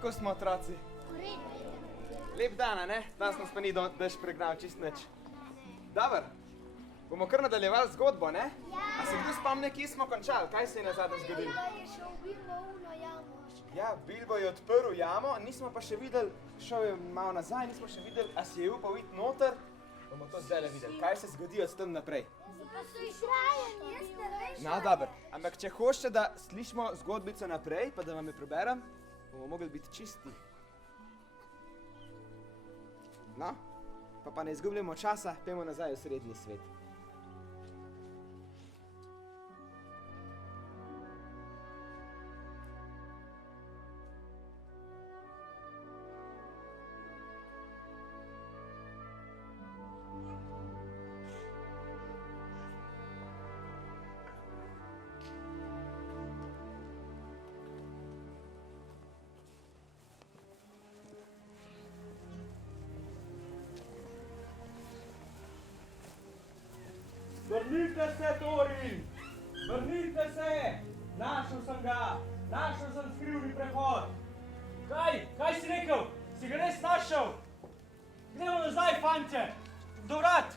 Kako smo, otroci? Lep dan, a ne? Danes nas pa ni dež pregnal čist nič. Dobar, bomo kar nadaljevali zgodbo, ne? A se kdo spomne, kje smo končali? Kaj se je nazadnje zgodilo? Bilbo je šel Bilbo v uno jamo. Ja, Bilbo je odprl jamo, nismo pa še videli, šel je malo nazaj, nismo še videli, a si je upal iti noter. Bomo to zdaj videli, kaj se zgodi od tam naprej. Pa so izrajen, jaz ne vem. No, dobro, ampak če hočete, da slišimo zgodbico naprej, pa da vam jo preberem, bomo mogli biti čisti. No, pa ne izgubljamo časa, pojmo nazaj v srednji svet. Vrnite se, Torin! Vrnite se! Našel sem ga! Našel sem skrivni prehod! Kaj si rekel? Si ga res našel? Gremo nazaj, fantje! Do vrat!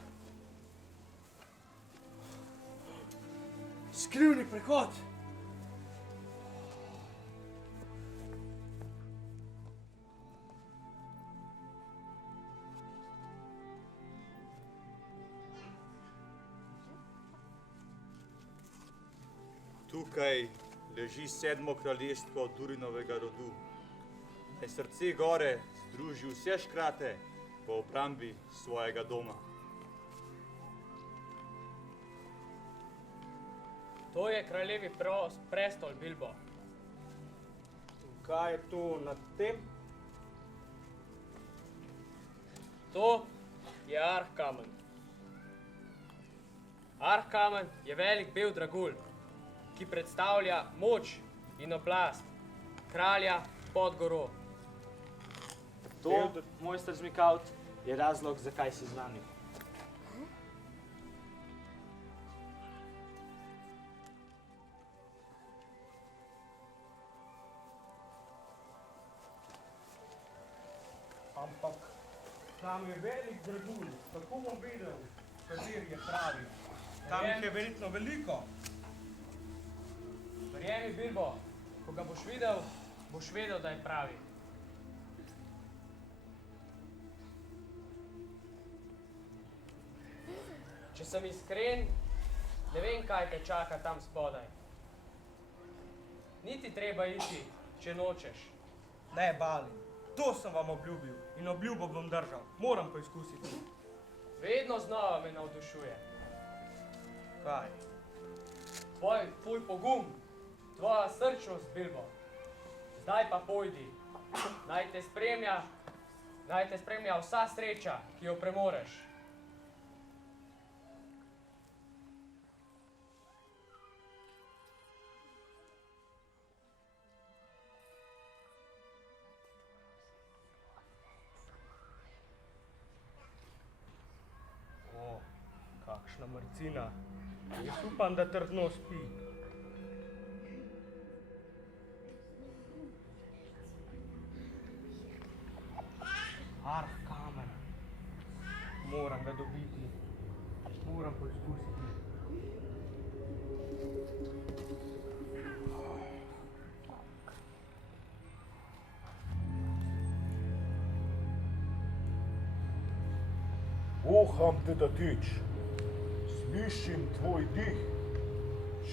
Skrivni prehod! Tukaj leži 7. kraljestvo Durinovega rodu. Naj srce gore združi vse škrate po obrambi svojega doma. To je kraljevi prestol, Bilbo. Kaj je to nad tem? To je Arhkamen. Arhkamen je velik bel dragulj, ki predstavlja moč in oblast kralja pod goro. To, mojster Zmikavt, je razlog, zakaj si z nami. Ampak tam je velik dragulj, kako bom vedel, kateri je pravi? Tam jih je verjetno veliko. Verjemi, Bilbo, ko ga boš vedel, da je pravi. Če sem iskren, ne vem, kaj te čaka tam spodaj. Niti treba iti, če nočeš. Ne, Balin, to sem vam obljubil in obljubo bom držal. Moram poizkusiti. Vedno znova me navdušuje. Kaj? Tvoj pogum, tvoja srčnost, Bilbo. Zdaj pa pojdi. Naj te spremlja vsa sreča, ki jo premoreš. O, kakšna mrcina. Jaz upam, da trdno spi. Arhkamen. Moram ga dobiti. Moram poizkusiti. Voham te dotič, slišim tvoj dih,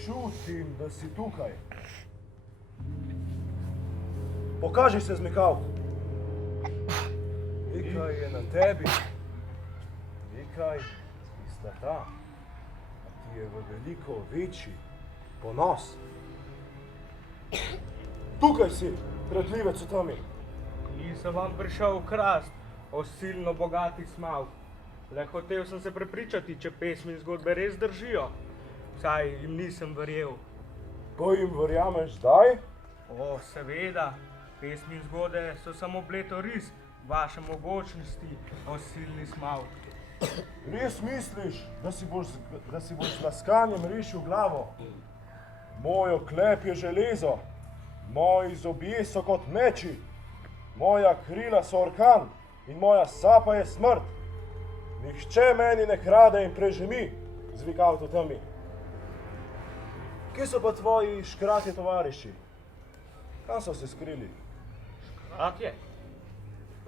čutim, da si tukaj. Pokaži se, Zmikavt. Nekaj je na tebi, nekaj iz zlata, a ti je v veliko večji ponos. Tukaj si, kradljivec v temi. Nisem vam prišel krast, osilno bogatih smalk. Le hotel sem se prepričati, če pesmi in zgodbe res držijo. Saj jim nisem verjel. Pa jim verjameš zdaj? O, seveda, pesmi in zgodbe so samo bleto ris vaše mogočnosti, osilni smalk. Res misliš, da si boš z laskanjem rešil glavo? Moj oklep je železo, moji zobje so kot meči. Moja krila so orkan in moja sapa je smrt. Nihče meni ne krade in prežemi, zvika v temi. Kje so pa tvoji škratje tovariši? Kam so se skrili? Škratje?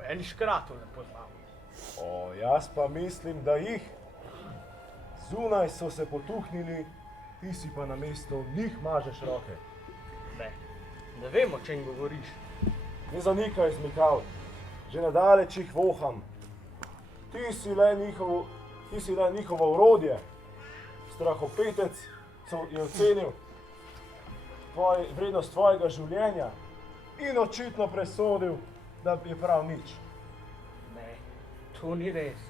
Eni škratov ne poznam. O, jaz pa mislim, da jih. Zunaj so se potuhnili, ti si pa namesto njih mažeš roke. Ne vem, o čem govoriš. Ne zanikaj, zmikal, že nadaleč jih voham. Ti si le njihovo orodje. Strahopetec je ocenil vrednost tvojega življenja in očitno presodil, da je prav nič. Ne, to ni res.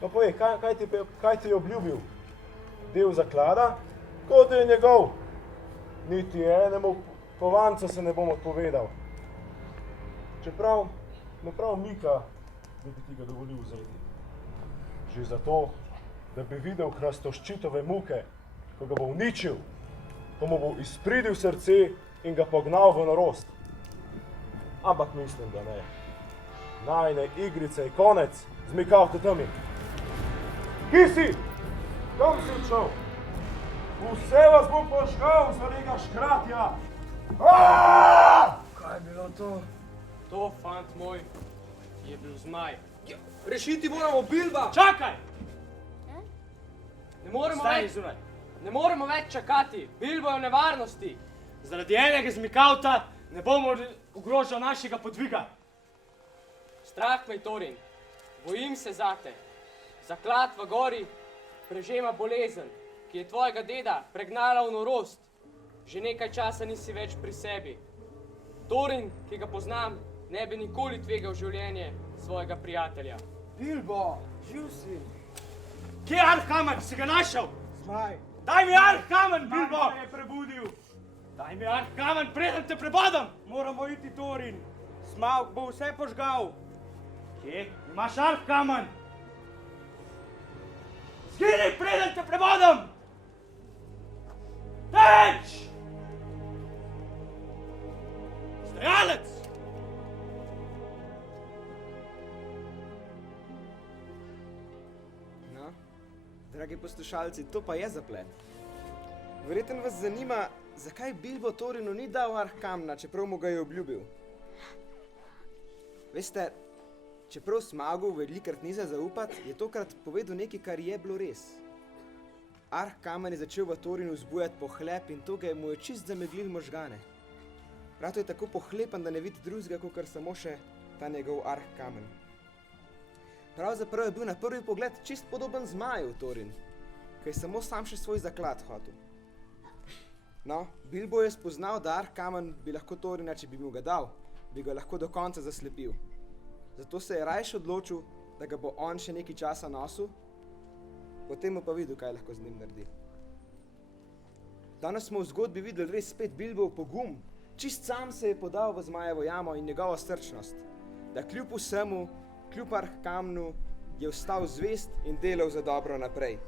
Pa povej, kaj ti je obljubil? Del zaklada, kot je njegov. Niti enemu kovancu se ne bom odpovedal. Čeprav me prav mika, da bi ti ga dovolil vzeti. Že zato, da bi videl Hrastoščitove muke, ko ga bo uničil, ko mu bo izpridil srce in ga pognal v norost. Ampak mislim, da ne. Najne igrice je konec, zmikal te temi. Kje si? Kam si odšel? Vse vas bom požgal z velega škratja. Kaj je bilo to? To, fant moj, je bil zmaj. Rešiti moramo Bilba! Čakaj! Ne moremo več čakati. Bilbo je v nevarnosti. Zaradi enega zmikavta ne bomo ogrožal našega podviga. Strah me, Torin. Bojim se zate. Zaklad v gori prežema bolezen, ki je tvojega deda pregnala v norost. Že nekaj časa nisi več pri sebi. Torin, ki ga poznam, ne bi nikoli tvegal življenje svojega prijatelja. Bilbo, živ si. Kje je Arkamen? Si ga našel? Zmaj. Daj mi Arkamen, Bilbo! Zmaj me je prebudil. Daj mi Arkamen, preden te prebodem. Moramo iti, Torin. Smaug bo vse požgal. Kje? Imaš Arkamen? Zgini, preden te prebodem! Teč! Strejalec! No, dragi poslušalci, to pa je zaplet. Verjetno vas zanima, zakaj Bilbo Torinu ni dal Arkamna, čeprav mu ga je obljubil. Veste, čeprav Smaugu velikrat ni za zaupati, je tokrat povedal nekaj, kar je bilo res. Arkamen je začel v Torinu vzbujati pohlep in to ga mu je čist zameglil možgane. Prav to je tako pohlepen, da ne vidi drugega, kakor samo še ta njegov Arkamen. Pravzaprav je bil na prvi pogled čist podoben zmaju Torin, ki je samo sam še svoj zaklad hotel. No, Bilbo je spoznal, da Arkamen bi lahko Torina, če bi mu ga dal, bi ga lahko do konca zaslepil. Zato se je rajš odločil, da ga bo on še nekaj časa nosil, potem pa videl, kaj lahko z njim naredi. Danes smo v zgodbi videli res spet Bilbov pogum. Čist sam se je podal v zmajevo jamo in njegovo srčnost, da kljub vsemu, kljub Arkamnu, je ostal zvest in delal za dobro naprej.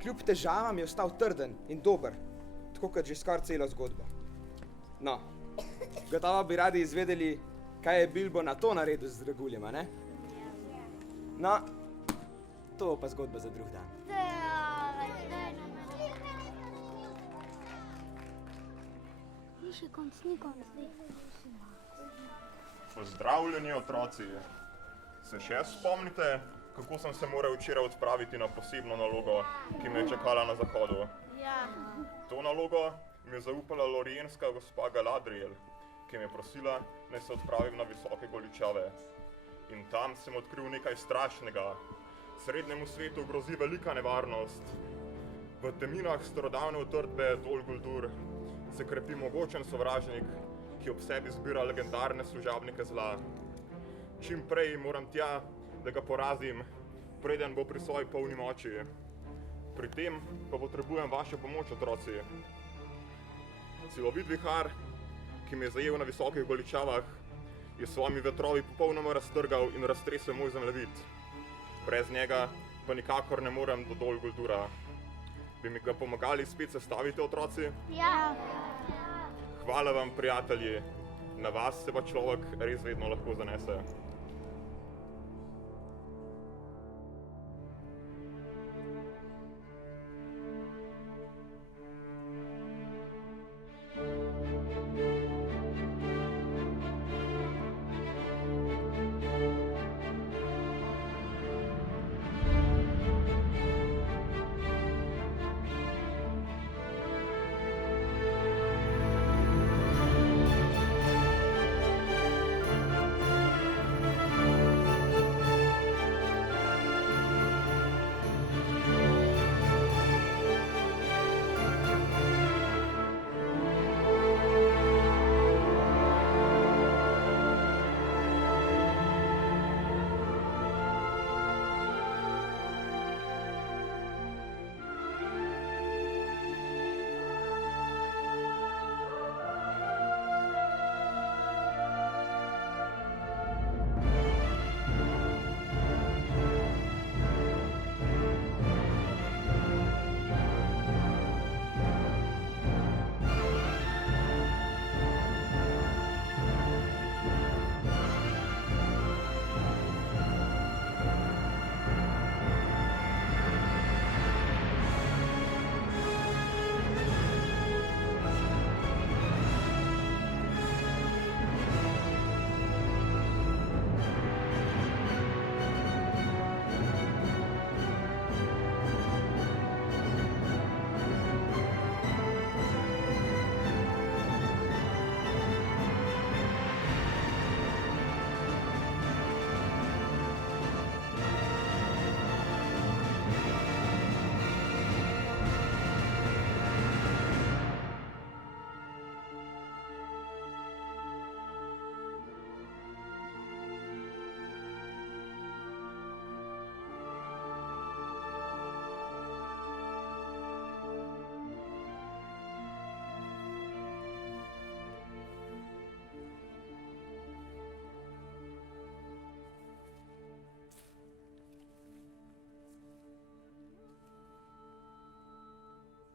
Kljub težavam je ostal trden in dober, tako kot že skoraj celo zgodbo. No, gotovo bi radi izvedeli, kaj je Bilbo na to naredil z draguljem, a ne? No, to bo pa zgodba za drug dan. Više končnikov zdaj. Pozdravljeni, otroci. Se še spomnite, kako sem se moral včeraj odpraviti na posebno nalogo, ki me je čakala na zahodu? Ja. To nalogo mi je zaupala lorienska gospa Galadriel, ki me je prosila, naj se odpravim na visoke goličave. In tam sem odkril nekaj strašnega. Srednjemu svetu grozi velika nevarnost. V teminah starodavne utrdbe Dol Guldur se krepi mogočen sovražnik, ki ob sebi zbira legendarne služabnike zla. Čim prej moram tja, da ga porazim, preden bo pri svoji polni moči. Pri tem pa potrebujem vašo pomoč, otroci. Silovit vihar, ki me je zajel na visokih goličavah, je s svojimi vetrovi popolnoma raztrgal in raztresel moj zemljevid. Brez njega pa nikakor ne morem do Dol Guldura. Bi mi ga pomagali spet sestaviti, otroci? Ja. Hvala vam, prijatelji. Na vas se pa človek res vedno lahko zanese.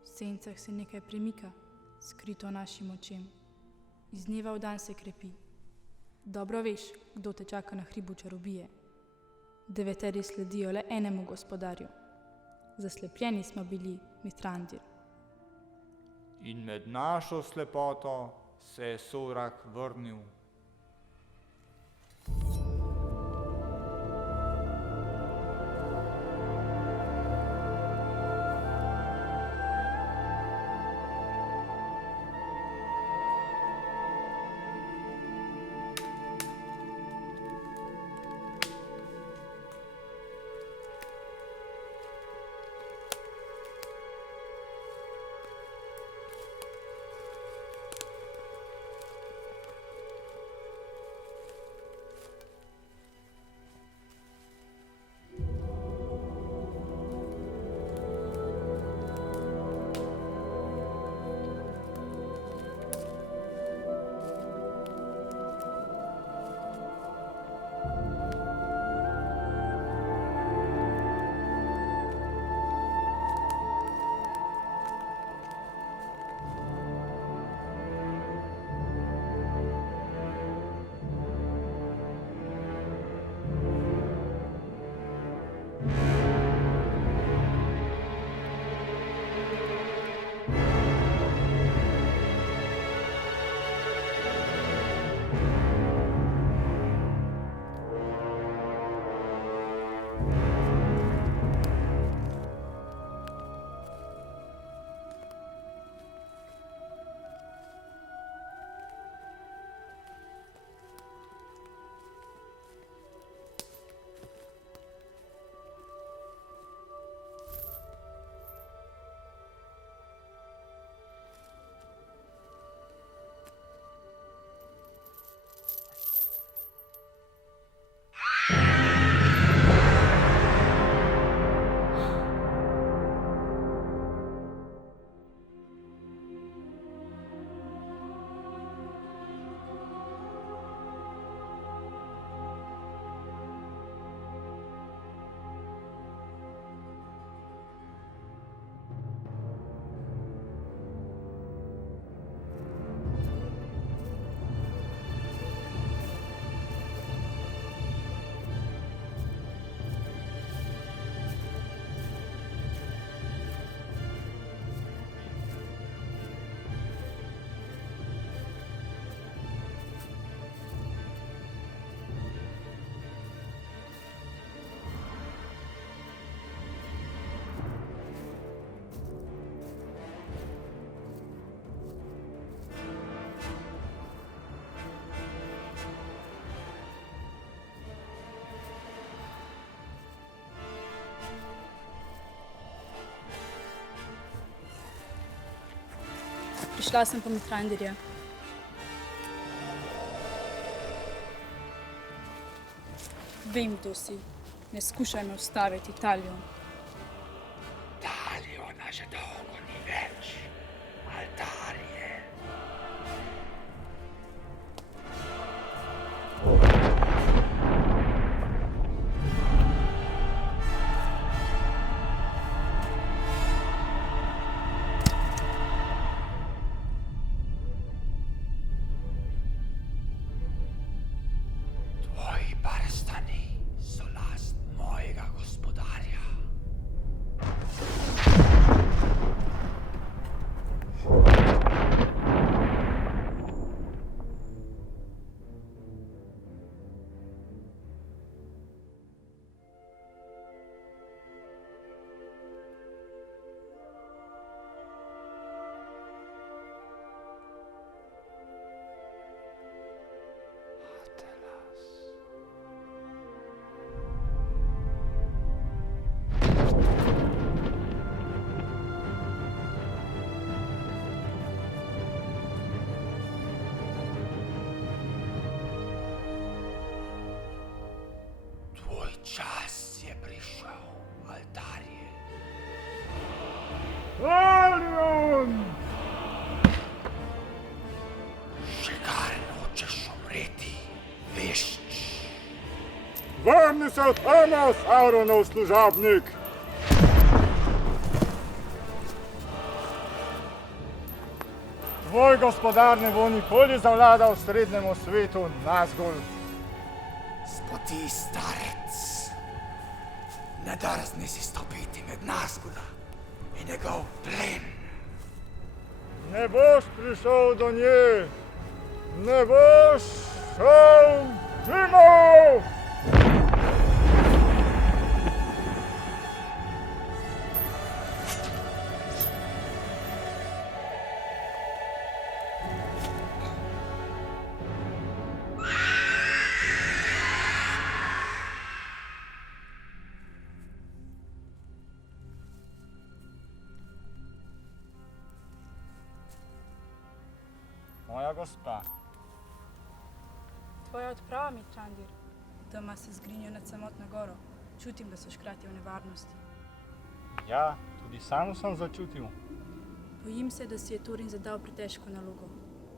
V sencah se nekaj premika, skrito našim očem. Iz dneva v dan se krepi. Dobro veš, kdo te čaka na hribu čarobije. 9 sledijo le enemu gospodarju. Zaslepljeni smo bili, Mithrandir. In med našo slepoto se je Sorak vrnil. Prišla sem po Mitrandirja. Vem, kdo si. Ne skušaj me ustaviti, Talion. Taliona že dolgo ni več. Altarije. Tvoji prstani so last mojega gospodarja. Tvoj čas je prišel, Altarije. Talion! Še kar nočeš umreti, vešč. Vrni se od teme, Sauronov služabnik! Tvoj gospodar ne bo nikoli zavladal srednjemu svetu nazgul. Spoti, starec. Ne drzni si stopiti med Nazgula in njegov plen. Ne boš prišel do nje, ne boš šel mimo! Moja gospa, Tvoja odprava, Mitrandir. Doma se zgrinjo nad samotno goro. Čutim, da so škrati v nevarnosti. ja, tudi sam sem začutil. Bojim se, da si je Turin zadal pretežko nalogo.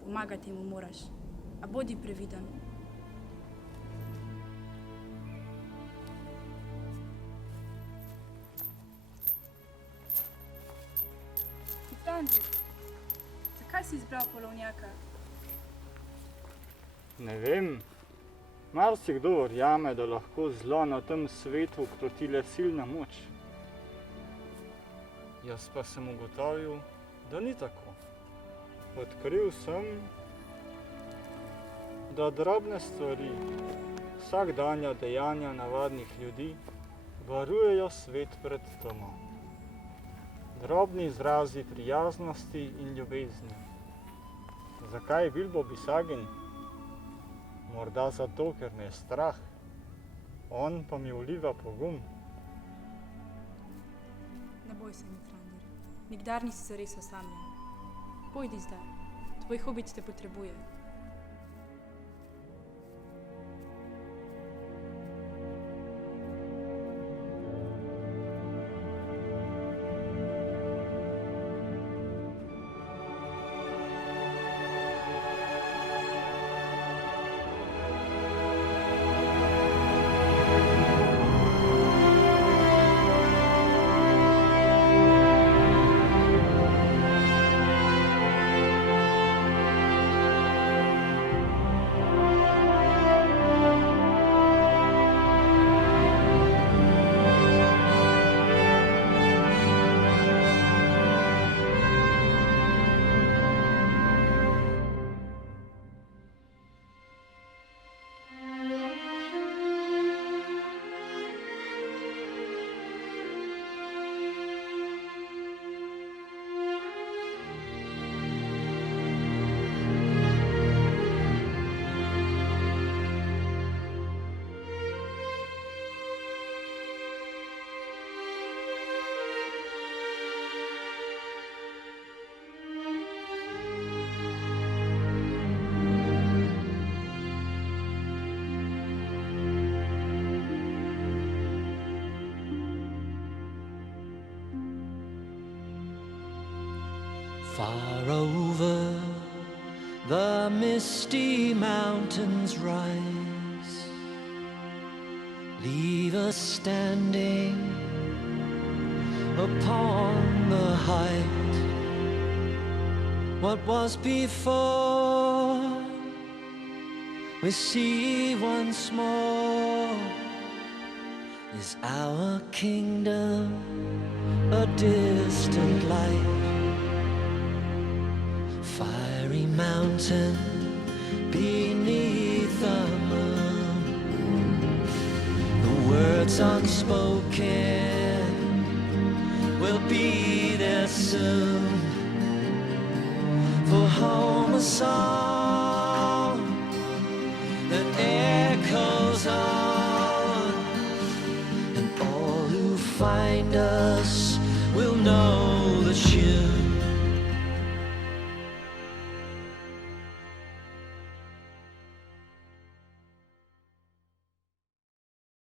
Pomagati mu moraš. A bodi previden. Mitrandir, zakaj si izbral polovnjaka? Ne vem, marsikdo verjame, da lahko zlo na tem svetu kroti le silna moč. Jaz pa sem ugotovil, da ni tako. Odkril sem, da drobne stvari, vsakdanja dejanja navadnih ljudi varujejo svet pred temo. Drobni izrazi prijaznosti in ljubezni. Zakaj je Bilbo Bisagin? Morda zato, ker me je strah. On pa mi vliva pogum. Ne boj se, Mitrandir. Nikdar nisi zares osamljen. Pojdi zdaj. Tvoj hobbit te potrebuje. Far over the misty mountains rise, leave us standing upon the height. What was before, we see once more. Is our kingdom a distant light? Fiery mountain beneath the moon, the words unspoken will be there soon. For home a song that echoes on, and all who find us will know